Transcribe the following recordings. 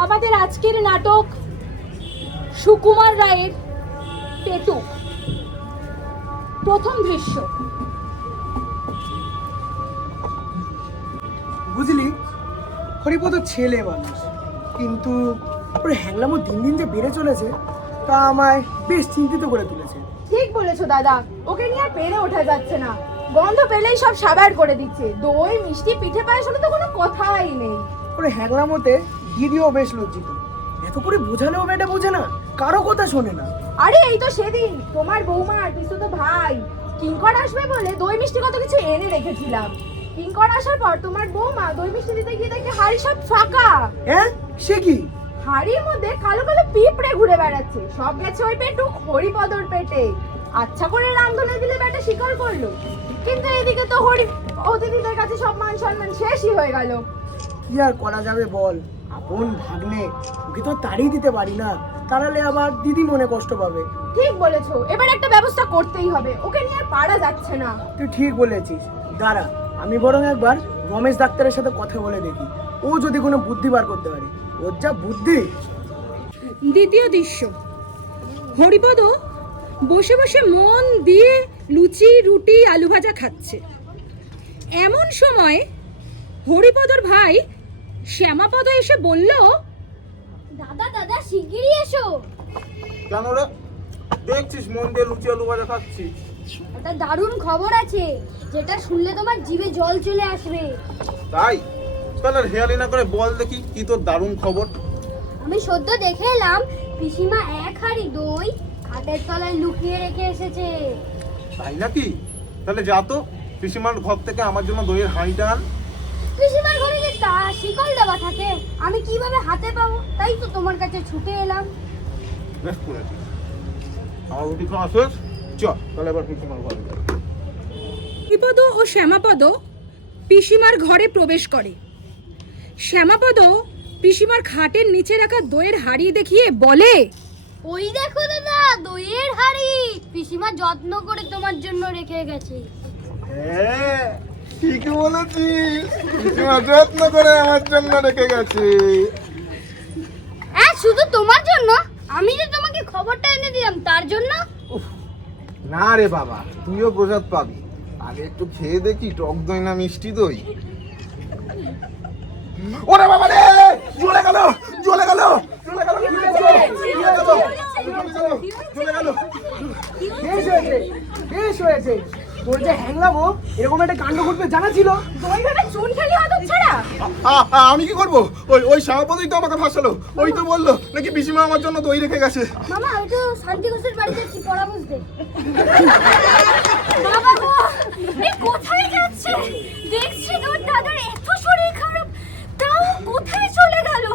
আমাদের আজকের নাটক সুকুমার রায়ের পেটুক। প্রথম দৃশ্য। বুঝলি, হরিপদ ছেলে মানুষ, কিন্তু ওর হ্যাংলামো দিন দিন যে বেড়ে চলেছে তা আমায় বেশ চিন্তিত করে তুলেছে। ঠিক বলেছো দাদা, ওকে নিয়ে আর পেরে ওঠা যাচ্ছে না। গন্ধ পেলেই সব সাবার করে দিচ্ছে। দই মিষ্টি পিঠে পায়েস হলে তো কোনো কথাই নেই। ওর হ্যাংলামোতে দিদিও বেশ লজ্জিত। এত করে বোঝালেও বেটা বোঝে না, কারো কথা শোনে না। আরে এই তো সেদিন তোমার বৌমা আর পিসুতো ভাই কিঙ্কর আসবে বলে দই মিষ্টি কত কিছু এনে রেখেছিলাম। কিঙ্কর আসার পর তোমার বৌমা দই মিষ্টি দিতে গিয়ে দেখে হাড়ি সব ফাঁকা। হ্যাঁ, সে কি? হাড়ির মধ্যে কালো কালো পিঁপড়ে ঘুরে বেড়াচ্ছে। সব গেছে ওই পেটুক হরিপদর পেটে। আচ্ছা করে রান্ধনে দিলে বেটা স্বীকার করলো, কিন্তু এদিকে তো হরি অতিথিদের কাছে সব মান সম্মান শেষই হয়ে গেল। কি আর করা যাবে বল, আপন ভাগ্নে, ওকে তো তাড়িয়ে দিতে পারি না, তাহলে আবার দিদি মনে কষ্ট পাবে। ঠিক বলেছো, এবার একটা ব্যবস্থা করতেই হবে, ওকে নিয়ে আর পারা যাচ্ছে না। তুই ঠিক বলেছিস, দাঁড়া আমি বরং একবার রমেশ ডাক্তারের সাথে কথা বলে দেখি, ও যদি কোনো বুদ্ধি বার করতে পারে। ওর যা বুদ্ধি। দ্বিতীয় দৃশ্য। হরিপদ বসে বসে মন দিয়ে লুচি রুটি আলু ভাজা খাচ্ছে। এমন সময় হরিপদর ভাই শ্যামাপদ এসে বলল, দাদা দাদা শিগগিরই এসো। কেন রে? দেখছিস মন দিয়ে লুচি আলু ভাজা খাচ্ছি। একটা দারুণ খবর আছে, যেটা শুনলে তোমার জিভে জল চলে আসবে। তাই? তাহলে হেয়ালি না করে বল দেখি কি তোর দারুণ খবর। আমি সদ্য দেখে এলাম পিসিমা এক হাঁড়ি দই খাটের তলায় লুকিয়ে রেখে এসেছে। তাই নাকি? তাহলে যা তো পিসিমার ঘর থেকে আমার জন্য দইয়ের হাঁড়িটা আন। পিসিমার ঘরে যে তা শিকল দেওয়া থাকে, আমি কিভাবে হাতে পাবো? তাই তো তোমার কাছে ছুটে এলাম। বেশ করেছিস। আমার রুটি খাওয়া শেষ, চ তাহলে এবার পিসিমার ঘরে যাই। হরিপদ ও শ্যামাপদ পিসিমার ঘরে প্রবেশ করে। শ্যামাপদ পিসিমার খাটের নিচে রাখা দইয়ের হাঁড়ি দেখিয়ে বলে, ওই দেখো দাদা, দইয়ের হাঁড়ি পিসিমা যত্ন করে তোমার জন্য রেখে গেছে। হ্যাঁ ঠিকই বলেছিস, পিসিমা যত্ন করে আমার জন্য রেখে গেছে। হ্যাঁ, শুধু তোমার জন্য? আমি যে তোমাকে খবরটা এনে দিলাম তার জন্য? না রে বাবা, তুইও প্রসাদ পাবি। আগে একটু খেয়ে দেখি টক দই না মিষ্টি দই। ওরে বাবা রে, জ্বলে গেল জ্বলে গেল জ্বলে গেল জ্বলে গেল। বেশ হয়েছে, বেশ হয়েছে। তোর যে হ্যাংলামো এরকম একটা কাণ্ড ঘটবে জানা ছিল? দই ভেবে চুন খেলি হতো ছাড়া। আমি কি করবো? ওই সভাপতি তো আমাকে ফাঁসালো। ওই তো বললো নাকি পিসিমা আমার জন্য দই রেখে গেছে। মামা, আমি তো শান্তি ঘোষের বাড়ি যাচ্ছি পড়া বুঝতে। বাবা গো, এ কোথায় যাচ্ছে? দেখছি তোর দাদার এত শরীর খারাপ, তাও কোথায় চলে গেল?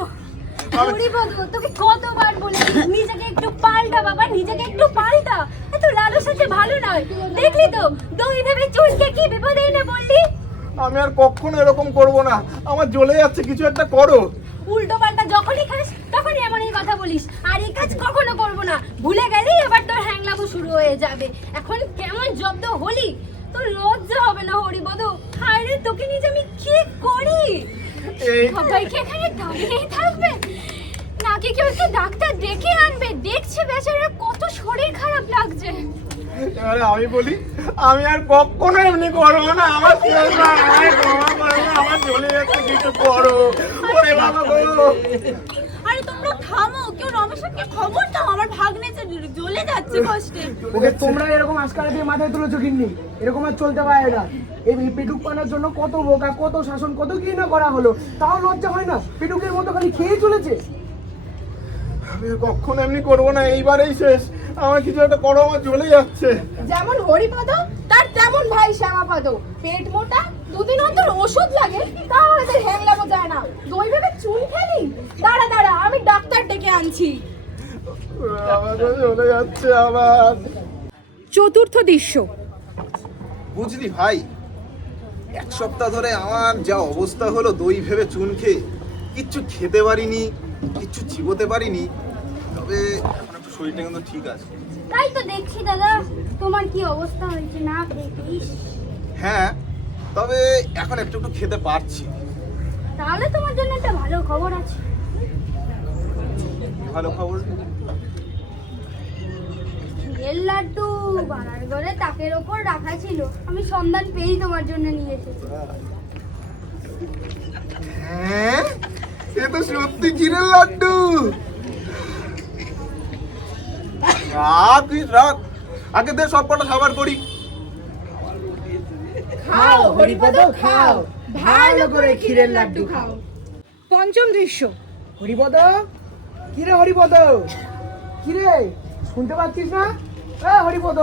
হরিপদ, তোকে কতবার বলেছি নিজেকে একটু পাল্টা বাবা, নিজেকে একটু পাল্টা। এত লালুর সাথে ভালো নয়। দেখলি তো দই ভেবে চুলকে কি বিপদে এনে বললি। আমি আর কখনো এরকম করবো না, আমার জ্বলে যাচ্ছে, কিছু একটা করো। উল্টো পাল্টা যখনই খাস তখনই এমনই কথা বলিস, আর এই কাজ কখনো করবো না। ভুলে গেলি এবার তোর হ্যাংলামো শুরু হয়ে যাবে। এখন কেমন জব্দ হলি, তোর লজ্জা হবে না হরিপদ? হায় রে, তোকে নিজে আমি কি করি? সবাইকে এখানে দাঁড়িয়েই থাকবে নাকি কেউ একটু ডাক্তার ডেকে আনবে? দেখছে বেচারা কত শরীর খারাপ লাগছে। এবারে আমি বলি, আমি আর কখনো এমনি করবো না। আমার শেষ না, আমায় ক্ষমা করো না, আমার জ্বলে যাচ্ছে, কিছু করো। ওরে বাবা গো। আরে তোমরা থামো, কেউ রমেশকে খবর দাও, আমার ভাগ্নে যে জ্বলে যাচ্ছে কষ্টে। ওকে তোমরা এরকম আজকাল দিয়ে মাথায় তুলেছো কিন্নি? এরকম আর চলতে পারে না। এই পেটুক পানার জন্য কত বোকা, কত শাসন, কত কি না করা হলো, তাও লজ্জা হয় না? পেটুকের মতো খালি খেয়ে চলেছে। আমি আর কখনো এমনি করবো না, এইবারেই শেষ। আমার কিছু একটা করো, আমার জ্বলে যাচ্ছে। যেমন হরিপদ তার তেমন ভাই শ্যামাপদ। পেট মোটা, দুদিন অন্তর ওষুধ লাগে, তাও এদের হ্যাংলামো যায় না। দই ভেবে চুন খেলি? দাঁড়া দাঁড়া, আমি ডাক্তার ডেকে আনছি। আমার জ্বলে যাচ্ছে আবার। চতুর্থ দৃশ্য। বুঝলি ভাই, এক সপ্তাহ ধরে আমার যা অবস্থা হলো দই ভেবে চুন খেয়ে, কিচ্ছু খেতে পারিনি, কিচ্ছু চিবোতে পারিনি। তবে এখন একটু শরীরটা কিন্তু ঠিক আছে। তাই তো দেখছি দাদা, তোমার কি অবস্থা হয়েছে না দেখিস। হ্যাঁ, তবে এখন একটু একটু খেতে পারছি। তাহলে তোমার জন্য একটা ভালো খবর আছে। ভালো খবর। এর লাড্ডু বানার ঘরে তাকের ওপর রাখা ছিল, আমি সন্ধান পেয়েই তোমার জন্য নিয়ে এসেছি। হ্যাঁ, এ তো সত্যি ক্ষীরের লাড্ডু। রাখ, আগে দে সব কটা খাবার করি। খাও হরিপদ খাও, ভালো করে ক্ষীরের লাড্ডু খাও। পঞ্চম দৃশ্য। হরিপদ, কিরে হরিপদ, কিরে শুনতে পাচ্ছিস না? হরিপদ,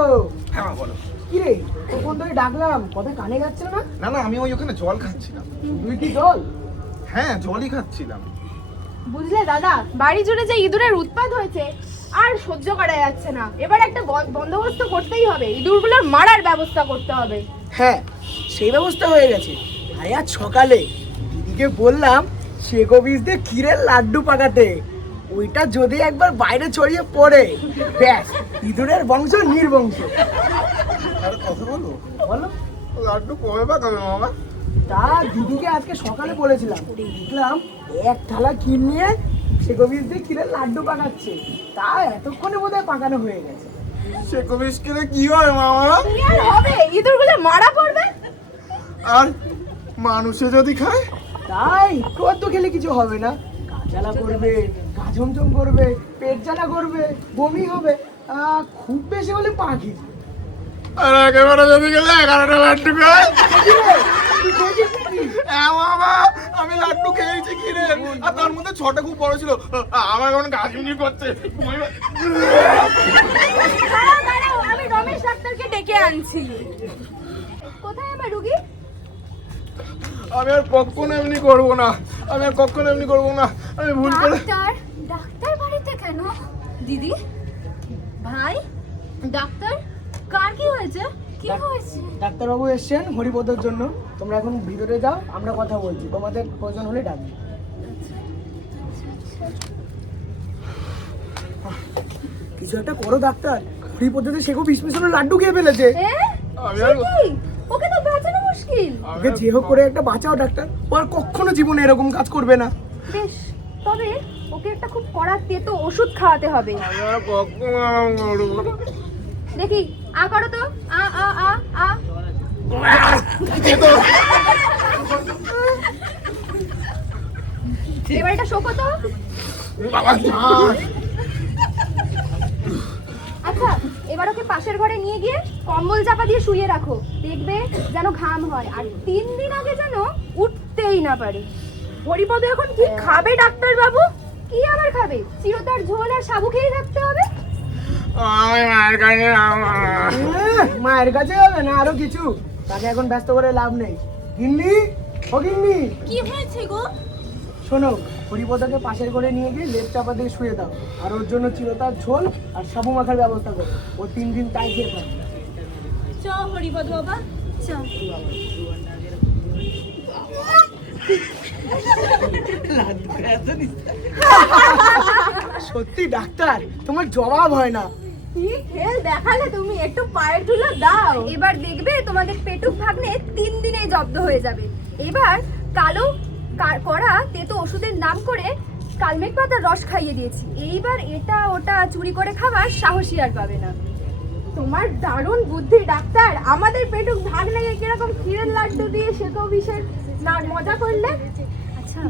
হ্যাঁ বলো। কিরে কখন ধরে ডাকলাম, কথা কানে যাচ্ছে না? না না, আমি ওখানে জল খাচ্ছিলাম। তুই কি জল? হ্যাঁ, জলই খাচ্ছিলাম। বুঝলে দাদা, বাড়ি জুড়ে যে ইঁদুরের উৎপাত হয়েছে আর সহ্য করা যাচ্ছে না। এবার একটা বন্দোবস্ত করতেই হবে, ইঁদুরগুলোর মারার ব্যবস্থা করতে হবে। হ্যাঁ, সেই ব্যবস্থা হয়ে গেছে। আরে আজ সকালে দিদিকে বললাম শেকো বীজ দিয়ে ক্ষীরের লাড্ডু পাকাতে। ওইটা যদি একবার বাইরে ছড়িয়ে পড়ে, ব্যাস ইঁদুরের বংশ নির্বংশ। আরে কথা বলো, বলো। লাড্ডু কবে পাকাবে মামা? তা দিদিকে আজকে সকালে বলেছিলাম, দেখলাম এক থালা ক্ষীর নিয়ে শেকো বীজ দিয়ে ক্ষীরের লাড্ডু পাকাচ্ছে। তা এতক্ষণে বোধহয় পাকানো হয়ে গেছে। সে কবিস খেলে কি হয় মামা? কি আর হবে, ইঁদুরগুলো মারা পড়বে। আর মানুষে যদি খায়? তাই একটু খেলে কিছু হবে না, জ্বালা করবে, গা ঝমঝম করবে, পেট জ্বালা করবে, বমি হবে, খুব বেশি হলে পাখি। আর একেবারে যদি গেলে 11টা লাড্ডু খায়। হ্যাঁ মামা, আমি লাড্ডু খেয়েছি ক্ষীরের, আর তার মধ্যে 6টা খুব বড় ছিল। আমার এখন গাছুনি করছে। দাঁড়াও, আমি রমেশ ডাক্তারকে ডেকে আনছি। কোথায় আমার রুগী? আমি আর কখনো এমনি করবো না, আমি ভুল করে। ডাক্তার বাড়িতে কেন? দিদি, ভাই, ডাক্তার, কার কি হয়েছে? কি হয়েছে? ডাক্তারবাবু এসছেন হরিপদর জন্য। তোমরা এখন ভিতরে যাও, আমরা কথা বলছি, তোমাদের প্রয়োজন হলে ডাকবে। কিছু একটা করো ডাক্তার, হরিপদতে শেকো বিষ মিশানো লাড্ডু খেয়ে ফেলেছে। আমি আর ওকে তো বাঁচানো মুশকিল। ওকে যে হোক করে একটা বাঁচাও ডাক্তার, ও আর কখনো জীবনে এরকম কাজ করবে না। বেশ, তবে ওকে একটা খুব কড়া তেতো ওষুধ খাওয়াতে হবে। আমি আর কখনো এরকম করবো না। দেখি, আ করো তো, আ আ আ আ। এবার এটা শোকো তো। বাবা না। আচ্ছা, এবার ওকে পাশের ঘরে নিয়ে গিয়ে কম্বল চাপা দিয়ে শুয়ে রাখো, দেখবে যেন ঘাম হয়, আর 3 দিন আগে যেন উঠতেই না পারে। হরিপদ এখন কি খাবে ডাক্তার বাবু? কি আবার খাবে? চিরতার ঝোল আর সাবু খেয়ে থাকতে হবে। আমি মায়ের কাছে মায়ের কাছে হবে না আরো কিছু, তাকে এখন ব্যস্ত করে লাভ নেই। গিন্নি, ও গিন্নি, কি হয়েছে গো? শোনো, হরিপদকে পাশের ঘরে নিয়ে গিয়ে লেপ চাপা দিয়ে শুয়ে দাও, আর ওর জন্য চিরতার ঝোল আর সাবু মাখার ব্যবস্থা করো। ও 3 দিন তাই খেয়ে থাকবে। চ হরিপদ বাবা, চ। সত্যি ডাক্তার, তোমার জবাব হয় না। কি খেল দেখালে তুমি, একটু পায়ের ধুলো দাও। এবার দেখবে তোমাদের পেটুক ভাগ্নে 3 দিনেই জব্দ হয়ে যাবে। এবার কালো কড়া তেতো ওষুধের নাম করে কালমেঘ পাতার রস খাইয়ে দিয়েছি। এইবার এটা ওটা চুরি করে খাবার সাহসী আর পাবে না। তোমার দারুণ বুদ্ধি ডাক্তার। আমাদের পেটুক ভাগ্নেকে কিরকম ক্ষীরের লাড্ডু দিয়ে শেকো বিষের মজা করলে। আচ্ছা,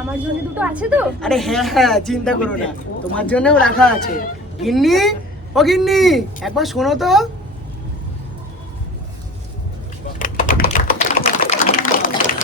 আমার জন্য দুটো আছে তো? আরে হ্যাঁ হ্যাঁ, চিন্তা করো না, তোমার জন্যও রাখা আছে। গিন্নি, ও গিন্নি, একবার শোনো তো।